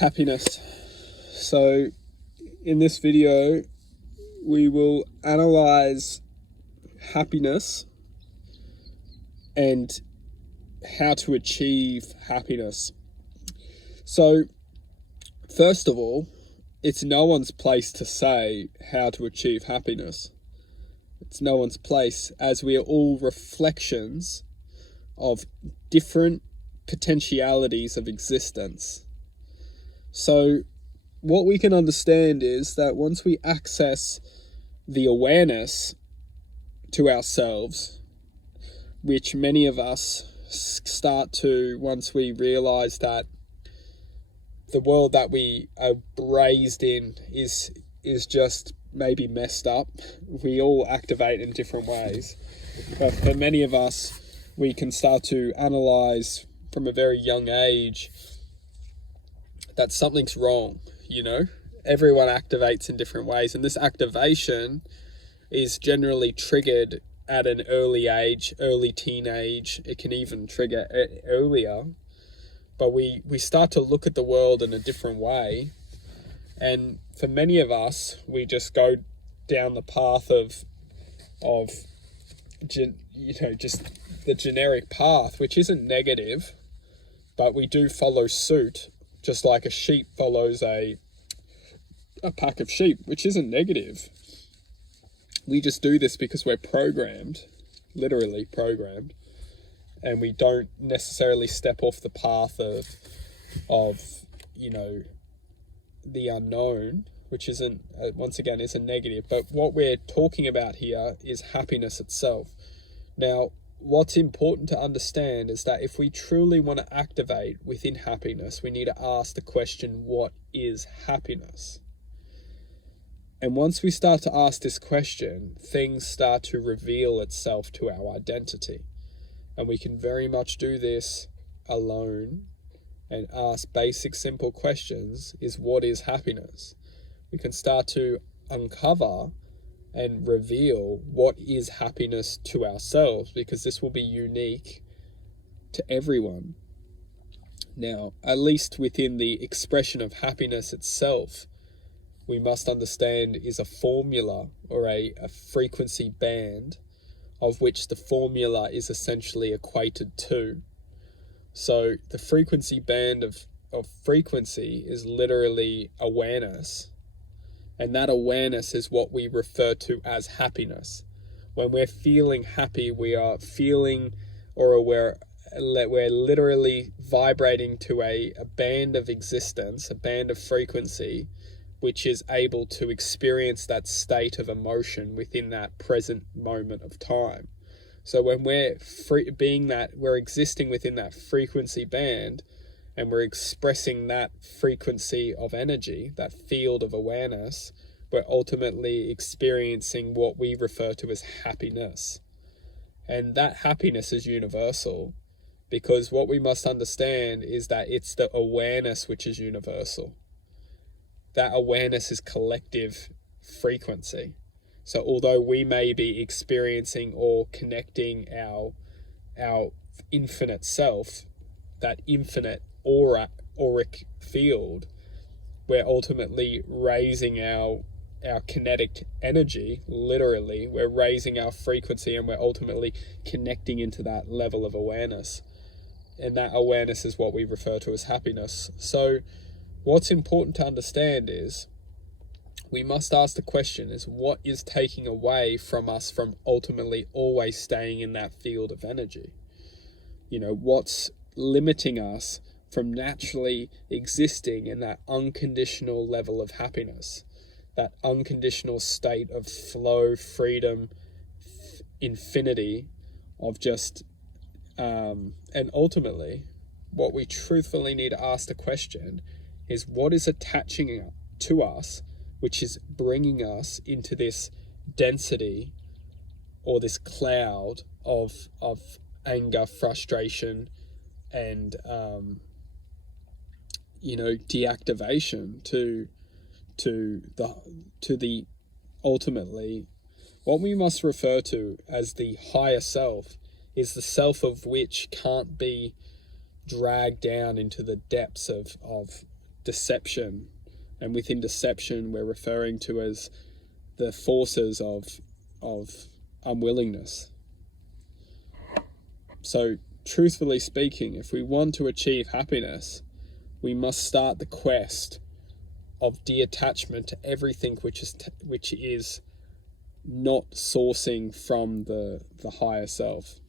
Happiness. So in this video, we will analyze happiness and how to achieve happiness. So first of all, it's no one's place to say how to achieve happiness. It's no one's place, as we are all reflections of different potentialities of existence. So what we can understand is that once we access the awareness to ourselves, which many of us start to, once we realize that the world that we are raised in is just maybe messed up, we all activate in different ways. But for many of us, we can start to analyze from a very young age that something's wrong, Everyone activates in different ways, and this activation is generally triggered at an early age, early teenage. It can even trigger earlier, but we start to look at the world in a different way. And for many of us, we just go down the path of just the generic path, which isn't negative, but we do follow suit, just like a sheep follows a pack of sheep, which isn't negative. We just do this because we're programmed, literally programmed, and we don't necessarily step off the path of the unknown, which isn't, once again, isn't negative. But what we're talking about here is happiness itself. Now, what's important to understand is that if we truly want to activate within happiness, we need to ask the question, what is happiness? And once we start to ask this question, things start to reveal itself to our identity. And we can very much do this alone and ask basic, simple questions, is what is happiness? We can start to uncover and reveal what is happiness to ourselves, because this will be unique to everyone. Now, at least within the expression of happiness itself, we must understand is a formula or a frequency band, of which the formula is essentially equated to. So the frequency band of frequency is literally awareness. And that awareness is what we refer to as happiness. When we're feeling happy, we are feeling, or we're literally vibrating to a band of existence, a band of frequency, which is able to experience that state of emotion within that present moment of time. So when we're we're existing within that frequency band, and we're expressing that frequency of energy, that field of awareness, we're ultimately experiencing what we refer to as happiness. And that happiness is universal, because what we must understand is that it's the awareness which is universal. That awareness is collective frequency. So although we may be experiencing or connecting our infinite self, that infinite auric field, we're ultimately raising our kinetic energy, literally. We're raising our frequency, and we're ultimately connecting into that level of awareness. And that awareness is what we refer to as happiness. So what's important to understand is we must ask the question, is what is taking away from us from ultimately always staying in that field of energy? What's limiting us from naturally existing in that unconditional level of happiness, that unconditional state of flow, freedom, infinity of just, and ultimately what we truthfully need to ask the question is, what is attaching to us, which is bringing us into this density or this cloud of anger, frustration, and deactivation to the ultimately what we must refer to as the higher self, is the self of which can't be dragged down into the depths of deception, and within deception we're referring to as the forces of unwillingness. So truthfully speaking, if we want to achieve happiness, we must start the quest of detachment to everything which is not sourcing from the higher self.